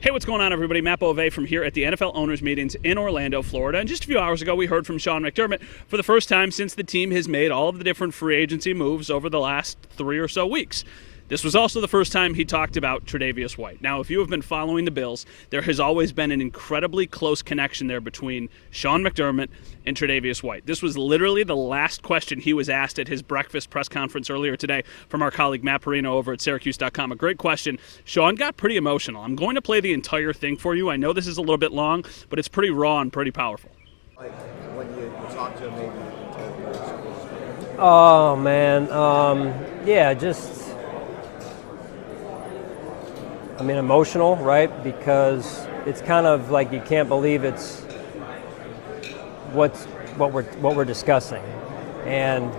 Hey, what's going on, everybody? Matt Bove from here at the NFL Owners Meetings in Orlando, Florida. And just a few hours ago, we heard from Sean McDermott for the first time since the team has made all of the different free agency moves over the last 3 or so weeks. This was also the first time he talked about Tre'Davious White. Now, if you have been following the Bills, there has always been an incredibly close connection there between Sean McDermott and Tre'Davious White. This was literally the last question he was asked at his breakfast press conference earlier today from our colleague Matt Perino over at Syracuse.com. A great question. Sean got pretty emotional. I'm going to play the entire thing for you. I know this is a little bit long, but it's pretty raw and pretty powerful. Like when you talk to him, maybe you can tell him. Oh man, emotional, right? Because it's kind of like you can't believe it's what we're discussing, and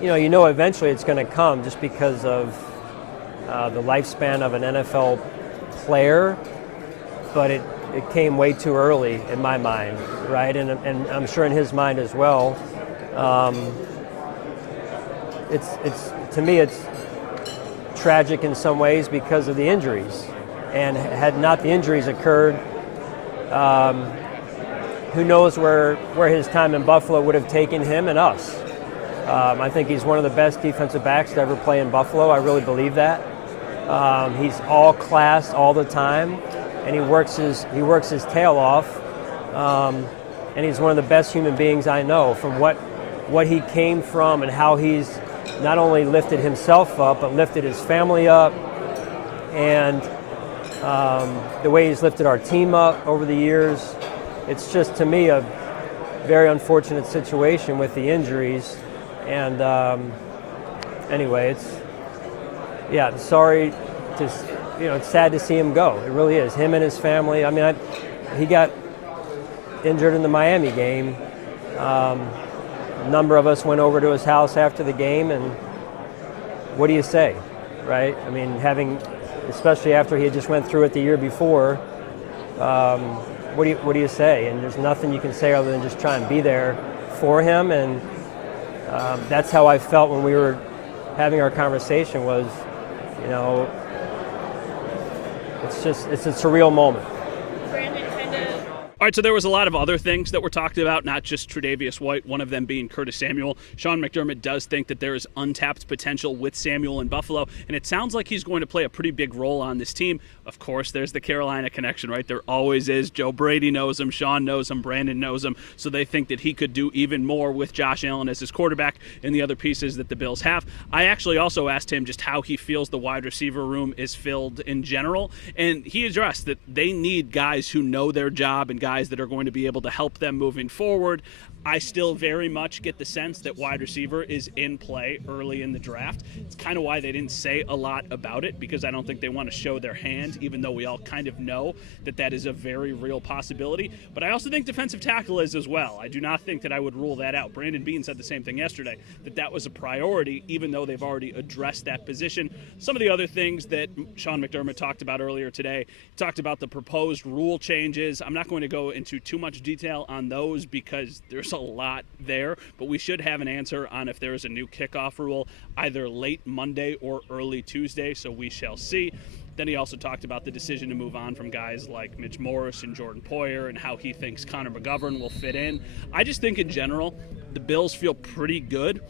eventually it's going to come just because of the lifespan of an NFL player, but it came way too early in my mind, right? And I'm sure in his mind as well. To me it's tragic in some ways because of the injuries, and had not the injuries occurred, who knows where his time in Buffalo would have taken him and us. I think he's one of the best defensive backs to ever play in Buffalo. I really believe that. He's all class all the time, and he works his tail off, and he's one of the best human beings I know. From what he came from and how he's not only lifted himself up, but lifted his family up, and the way he's lifted our team up over the years. It's just, to me, a very unfortunate situation with the injuries. And anyway, it's sad to see him go. It really is. Him and his family. I mean, he got injured in the Miami game. A number of us went over to his house after the game, and what do you say, right? I mean, especially after he had just went through it the year before, what do you say? And there's nothing you can say other than just try and be there for him. And that's how I felt when we were having our conversation. Was, it's a surreal moment. All right, so there was a lot of other things that were talked about, not just Tre'Davious White, one of them being Curtis Samuel. Sean McDermott does think that there is untapped potential with Samuel in Buffalo, and it sounds like he's going to play a pretty big role on this team. Of course, there's the Carolina connection, right? There always is. Joe Brady knows him, Sean knows him, Brandon knows him, so they think that he could do even more with Josh Allen as his quarterback and the other pieces that the Bills have. I actually also asked him just how he feels the wide receiver room is filled in general, and he addressed that they need guys who know their job and guys that are going to be able to help them moving forward. I still very much get the sense that wide receiver is in play early in the draft. It's kind of why they didn't say a lot about it, because I don't think they want to show their hand, even though we all kind of know that that is a very real possibility. But I also think defensive tackle is as well. I do not think that I would rule that out. Brandon Beane said the same thing yesterday, that was a priority, even though they've already addressed that position. Some of the other things that Sean McDermott talked about earlier today, he talked about the proposed rule changes. I'm not going to go into too much detail on those because there's a lot there, but we should have an answer on if there is a new kickoff rule either late Monday or early Tuesday, so we shall see. Then he also talked about the decision to move on from guys like Mitch Morris and Jordan Poyer and how he thinks Connor McGovern will fit in. I just think in general, the Bills feel pretty good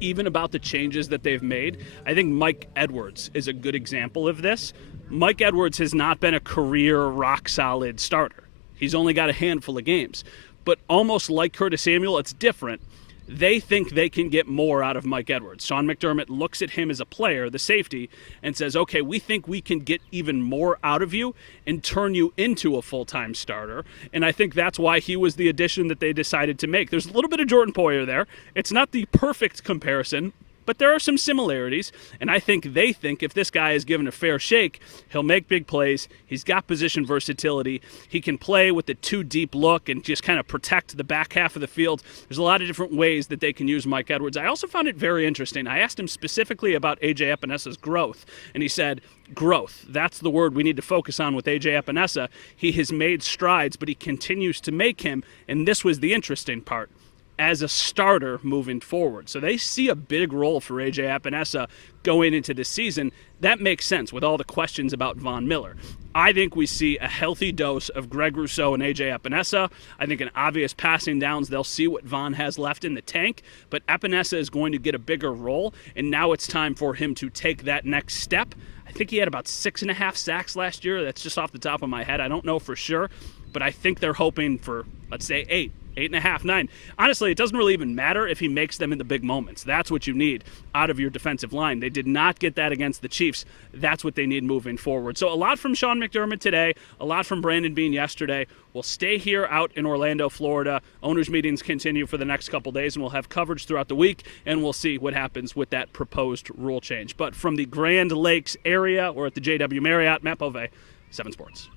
even about the changes that they've made. I think Mike Edwards is a good example of this. Mike Edwards has not been a career rock-solid starter. He's only got a handful of games. But almost like Curtis Samuel, it's different. They think they can get more out of Mike Edwards. Sean McDermott looks at him as a player, the safety, and says, okay, we think we can get even more out of you and turn you into a full-time starter. And I think that's why he was the addition that they decided to make. There's a little bit of Jordan Poyer there. It's not the perfect comparison, but there are some similarities, and I think they think if this guy is given a fair shake, he'll make big plays. He's got position versatility. He can play with the two-deep look and just kind of protect the back half of the field. There's a lot of different ways that they can use Mike Edwards. I also found it very interesting. I asked him specifically about A.J. Epenesa's growth, and he said, growth. That's the word we need to focus on with A.J. Epinesa. He has made strides, but he continues to make him, and this was the interesting part. as a starter moving forward. So they see a big role for A.J. Epinesa going into this season. That makes sense with all the questions about Von Miller. I think we see a healthy dose of Greg Rousseau and A.J. Epinesa. I think in obvious passing downs, they'll see what Von has left in the tank, but Epinesa is going to get a bigger role, and now it's time for him to take that next step. I think he had about 6.5 sacks last year. That's just off the top of my head. I don't know for sure, but I think they're hoping for, let's say, 8.5, 9. Honestly, it doesn't really even matter if he makes them in the big moments. That's what you need out of your defensive line. They did not get that against the Chiefs. That's what they need moving forward. So a lot from Sean McDermott today, a lot from Brandon Beane yesterday. We'll stay here out in Orlando, Florida. Owners' meetings continue for the next couple days, and we'll have coverage throughout the week, and we'll see what happens with that proposed rule change. But from the Grand Lakes area, we're at the JW Marriott. Matt Bove, 7 Sports.